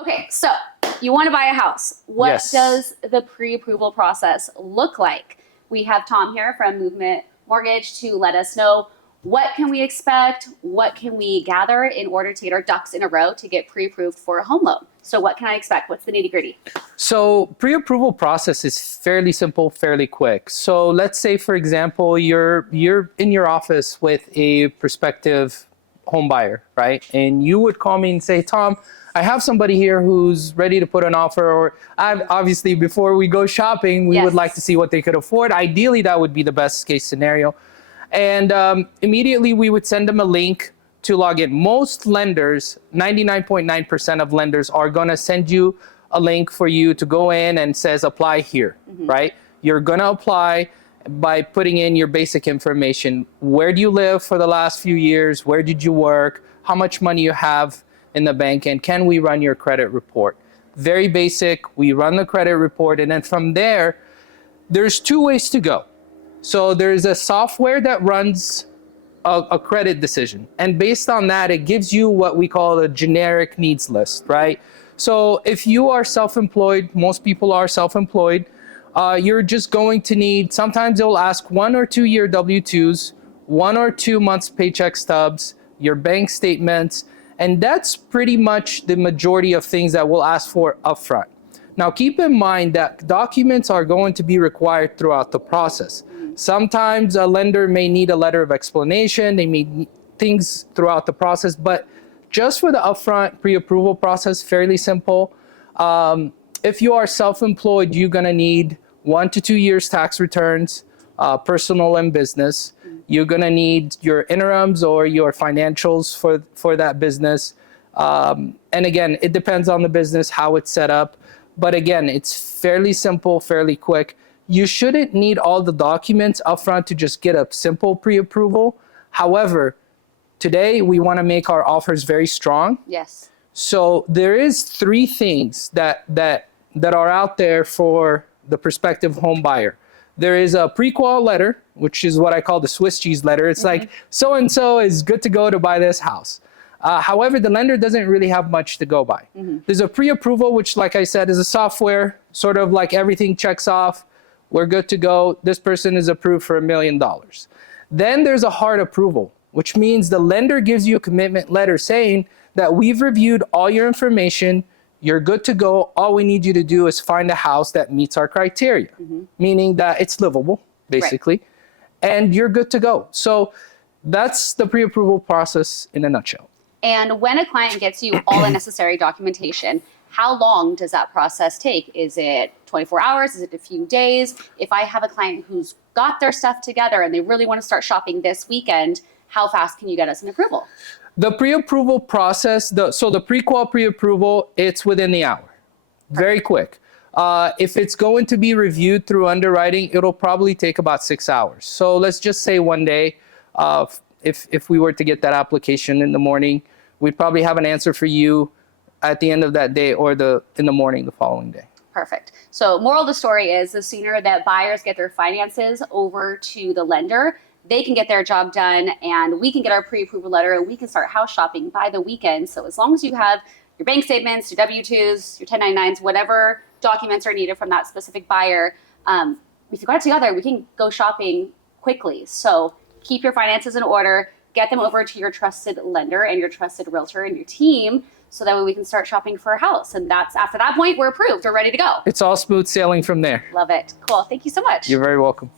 Okay, so you want to buy a house. What Yes. does the pre-approval process look like? We have Tom here from Movement Mortgage to let us know what can we expect, what can we gather in order to get our ducks in a row to get pre-approved for a home loan. So what can I expect? What's the nitty-gritty? So pre-approval process is fairly simple, fairly quick. So let's say, for example, you're in your office with a prospective home buyer, right? And you would call me and say, Tom, I have somebody here who's ready to put an offer, or obviously before we go shopping, we would like to see what they could afford. Ideally, that would be the best case scenario. And immediately we would send them a link to log in. Most lenders, 99.9% of lenders, are going to send you a link for you to go in and says apply here, right? You're going to apply by putting in your basic information. Where do you live for the last few years? Where did you work? How much money you have in the bank? And can we run your credit report? Very basic. We run the credit report. And then from there, there's two ways to go. So there's a software that runs a credit decision. And based on that, it gives you what we call a generic needs list, right? So if you are self-employed, most people are self-employed, you're just going to need, sometimes they'll ask 1 or 2 year W-2s, 1 or 2 months paycheck stubs, your bank statements, and that's pretty much the majority of things that we'll ask for upfront. Now, keep in mind that documents are going to be required throughout the process. Sometimes a lender may need a letter of explanation, they may need things throughout the process, but just for the upfront pre-approval process, fairly simple. If you are self-employed, you're gonna need 1 to 2 years tax returns, personal and business. You're gonna need your interims or your financials for that business. And again, it depends on the business, how it's set up. But again, it's fairly simple, fairly quick. You shouldn't need all the documents upfront to just get a simple pre-approval. However, today we want to make our offers very strong. Yes. So there is 3 things that are out there for the prospective home buyer. There is a pre-qual letter, which is what I call the Swiss cheese letter. It's like, so-and-so is good to go to buy this house. However, the lender doesn't really have much to go by. There's a pre-approval, which, like I said, is a software, sort of like everything checks off. We're good to go. This person is approved for $1 million. Then there's a hard approval, which means the lender gives you a commitment letter saying that we've reviewed all your information. You're good to go. All we need you to do is find a house that meets our criteria, meaning that it's livable, basically, and you're good to go. So that's the pre-approval process in a nutshell. And when a client gets you all the necessary documentation, how long does that process take? Is it 24 hours? Is it a few days? If I have a client who's got their stuff together and they really want to start shopping this weekend, how fast can you get us an approval? The pre-approval process, so the pre-qual pre-approval, it's within the hour. Very quick. If it's going to be reviewed through underwriting, it'll probably take about 6 hours. So let's just say one day, if we were to get that application in the morning, we'd probably have an answer for you at the end of that day or in the morning the following day. Perfect. So moral of the story is the sooner that buyers get their finances over to the lender, they can get their job done and we can get our pre-approval letter and we can start house shopping by the weekend. So as long as you have your bank statements, your W-2s, your 1099s, whatever documents are needed from that specific buyer, if you got it together, we can go shopping quickly. So keep your finances in order, get them over to your trusted lender and your trusted realtor and your team, so that way we can start shopping for a house. And that's, after that point, we're approved, we're ready to go. It's all smooth sailing from there. Love it. Cool. Thank you so much. You're very welcome.